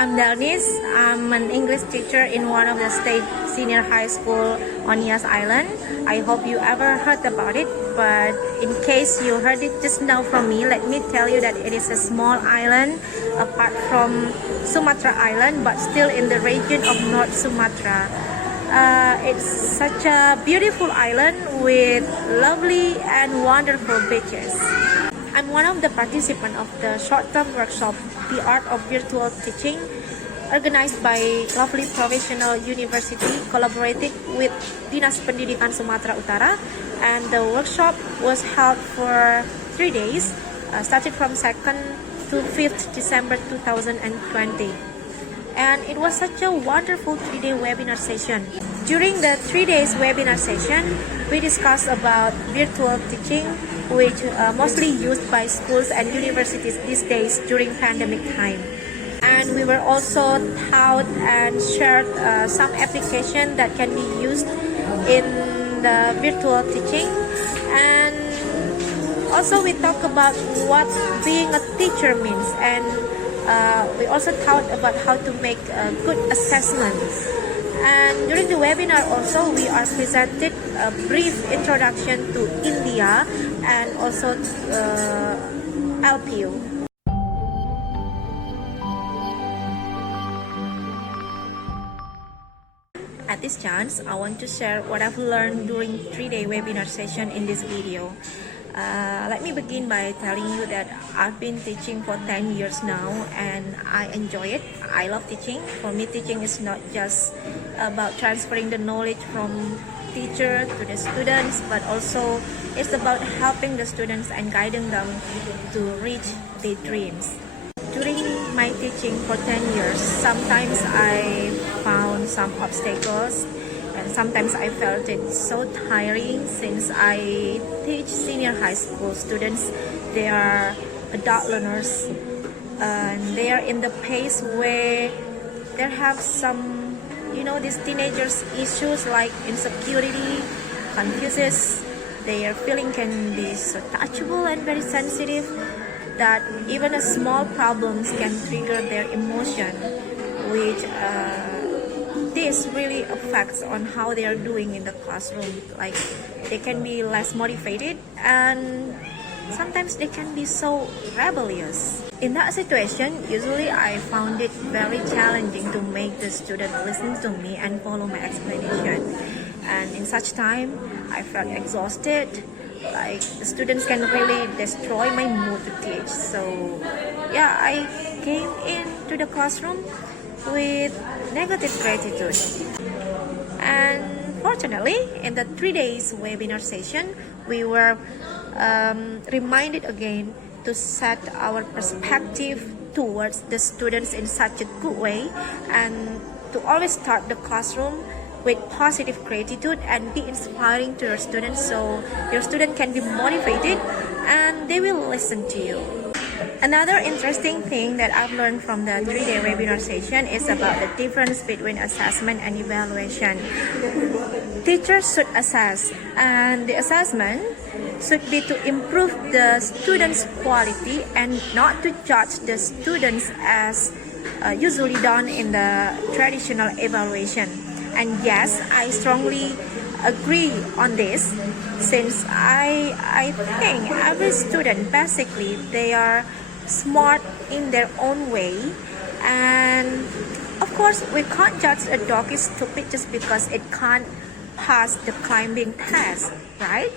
I'm Delnis. I'm an English teacher in one of the state senior high school on Yas Island. I hope you ever heard about it, but in case you heard it just now from me, let me tell you that it is a small island apart from Sumatra Island, but still in the region of North Sumatra. It's such a beautiful island with lovely and wonderful beaches. I'm one of the participants of the short-term workshop, The Art of Virtual Teaching, organized by lovely professional university collaborating with Dinas Pendidikan Sumatera Utara, and the workshop was held for 3 days, started from 2nd to 5th December 2020. And it was such a wonderful 3-day webinar session. During the 3 days webinar session, we discussed about virtual teaching, which mostly used by schools and universities these days during pandemic time. And we were also taught and shared some application that can be used in the virtual teaching. And also we talk about what being a teacher means, and we also taught about how to make a good assessment. And during the webinar also we are presented a brief introduction to India and also LPU. At this chance, I want to share what I've learned during 3-day webinar session in this video. Let me begin by telling you that I've been teaching for 10 years now and I enjoy it. I love teaching. For me, teaching is not just about transferring the knowledge from teacher to the students, but also it's about helping the students and guiding them to reach their dreams. During my teaching for 10 years, sometimes I found some obstacles, and sometimes I felt it so tiring since I teach senior high school students. They are adult learners and they are in the pace where they have some, these teenagers issues like insecurity, confuses. Their feeling can be so touchable and very sensitive that even a small problems can trigger their emotion, which this really affects on how they are doing in the classroom. Like they can be less motivated and sometimes they can be so rebellious. In that situation, usually I found it very challenging to make the student listen to me and follow my explanation. And in such time, I felt exhausted. Like the students can really destroy my mood to teach. So yeah, I came into the classroom with negative gratitude. And fortunately, in the 3 days webinar session, we were reminded again to set our perspective towards the students in such a good way, and to always start the classroom with positive gratitude and be inspiring to your students, so your student can be motivated and they will listen to you. Another interesting thing that I've learned from the 3-day webinar session is about the difference between assessment and evaluation. Teachers should assess, and the assessment should be to improve the students' quality and not to judge the students as usually done in the traditional evaluation. And yes, I strongly agree on this, since I think every student basically they are smart in their own way, and of course we can't judge a dog is stupid just because it can't pass the climbing test, right?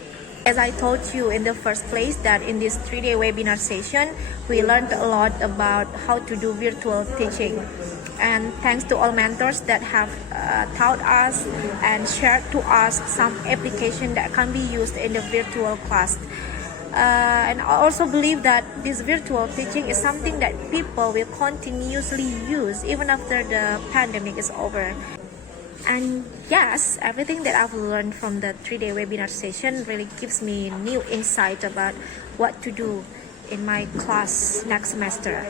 As I told you in the first place, that in this 3-day webinar session we learned a lot about how to do virtual teaching. And thanks to all mentors that have taught us and shared to us some application that can be used in the virtual class. And I also believe that this virtual teaching is something that people will continuously use even after the pandemic is over. And yes, everything that I've learned from the 3-day webinar session really gives me new insight about what to do in my class next semester.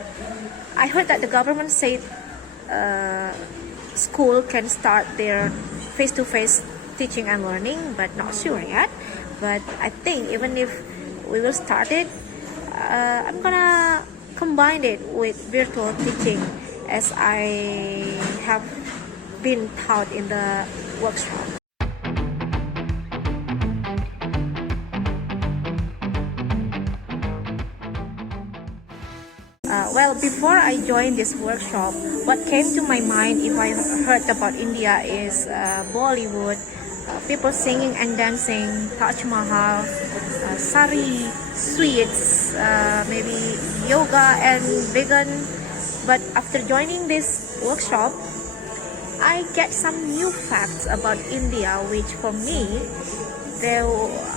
I heard that the government said school can start their face-to-face teaching and learning, but not sure yet. But I think even if we will start it, I'm gonna combine it with virtual teaching as I have been taught in the workshop. Well, before I joined this workshop, what came to my mind if I heard about India is Bollywood, people singing and dancing, Taj Mahal, sari, sweets, maybe yoga and vegan. But after joining this workshop, I get some new facts about India, which for me, they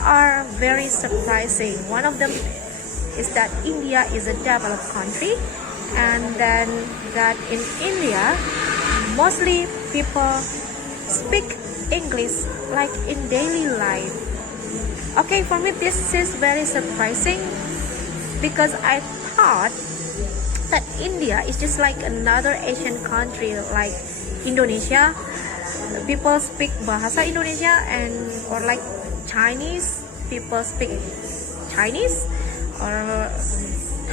are very surprising. One of them is that India is a developed country, and then that in India mostly people speak English like in daily life. Okay, for me this is very surprising because I thought that India is just like another Asian country like Indonesia. People speak bahasa Indonesia, and or like Chinese, people speak Chinese, or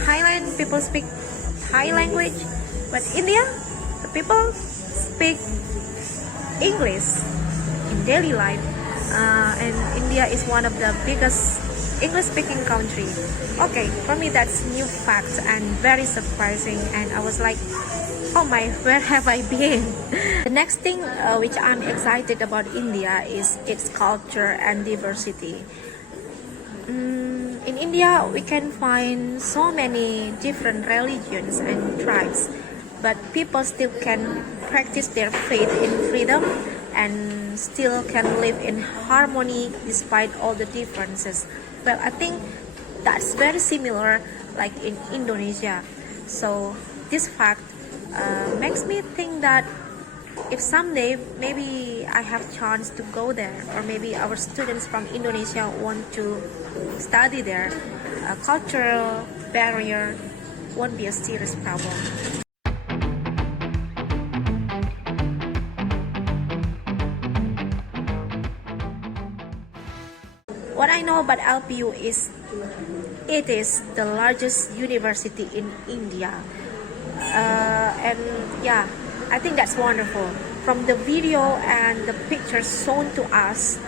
Thailand, people speak Thai language. But India, the people speak English in daily life, and India is one of the biggest English-speaking country. Okay, for me that's new facts and very surprising, and I was like, oh my, where have I been? The next thing which I'm excited about India is its culture and diversity. In India, we can find so many different religions and tribes, but people still can practice their faith in freedom and still can live in harmony despite all the differences. Well, I think that's very similar like in Indonesia. So this fact makes me think that if someday maybe I have chance to go there, or maybe our students from Indonesia want to study there, a cultural barrier won't be a serious problem. What I know about LPU is it is the largest university in India, and yeah, I think that's wonderful. From the video and the pictures shown to us,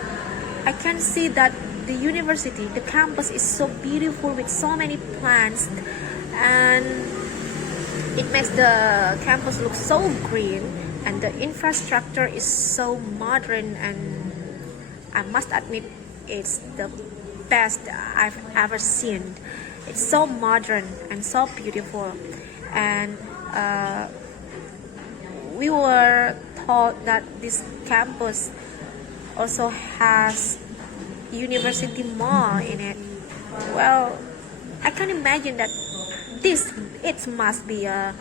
I can see that the university, the campus is so beautiful with so many plants, and it makes the campus look so green, and the infrastructure is so modern, and I must admit it's the best I've ever seen. It's so modern and so beautiful, and we were told that this campus also has university mall in it. Well, I can imagine that it must be a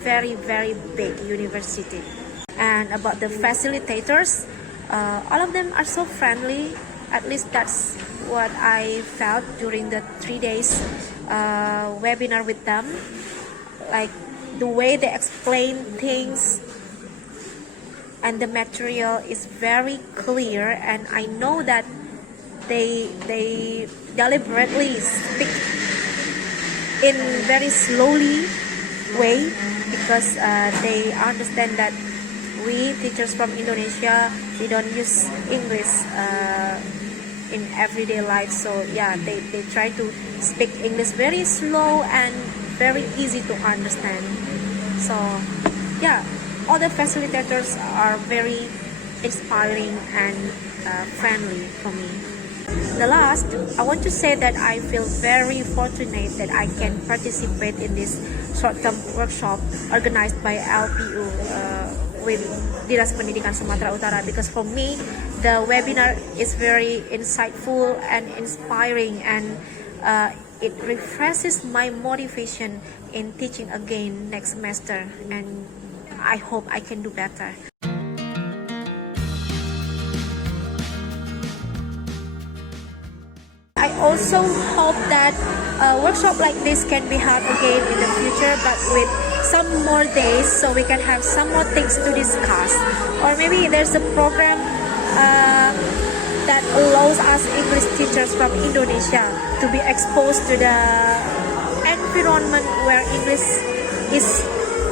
very big university. And about the facilitators, all of them are so friendly. At least that's what I felt during the 3 days webinar with them. Like the way they explain things and the material is very clear, and I know that they deliberately speak in very slowly way because they understand that we teachers from Indonesia, we don't use English in everyday life. So yeah, they try to speak English very slow and very easy to understand. So yeah, all the facilitators are very inspiring and friendly for me. The last, I want to say that I feel very fortunate that I can participate in this short-term workshop organized by LPU with Dinas Pendidikan Sumatera Utara, because for me the webinar is very insightful and inspiring, and it refreshes my motivation in teaching again next semester, and I hope I can do better. I also hope that a workshop like this can be held again in the future, but with some more days so we can have some more things to discuss. Or maybe there's a program that allows us English teachers from Indonesia to be exposed to the environment where English is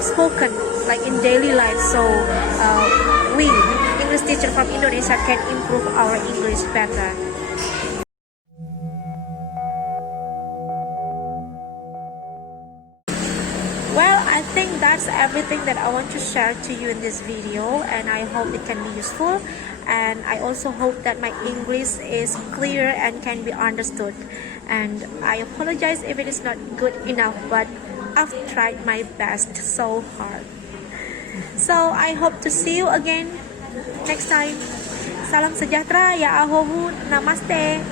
spoken like in daily life, so we English teacher from Indonesia can improve our English better. Well, I think that's everything that I want to share to you in this video, and I hope it can be useful, and I also hope that my English is clear and can be understood. And I apologize if it is not good enough, but I've tried my best so hard. So I hope to see you again next time. Salam sejahtera, ya ahohu, namaste.